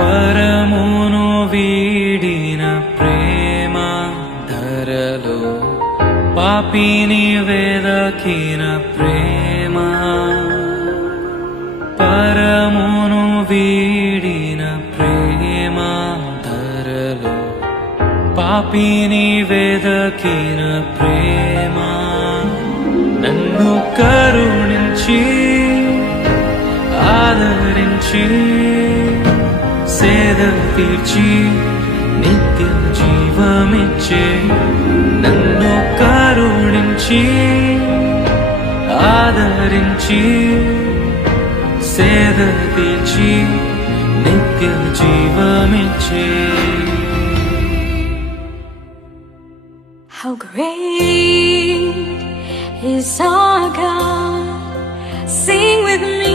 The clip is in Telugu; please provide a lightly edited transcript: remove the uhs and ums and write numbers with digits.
పరమును వీడిన ప్రేమ ధరలో పాపిని వెదకిన ప్రేమ, పరమును వీడిన ప్రేమ ధరలో పాపిని వెదకిన ప్రేమ, నన్ను కరుణించి ఆదరించి సేద తీర్చి నిత్య జీవమిచ్చే, నన్ను కరుణించి ఆదరించి సేద తీర్చి నిత్య జీవమిచ్చే. How great is our God, sing with me.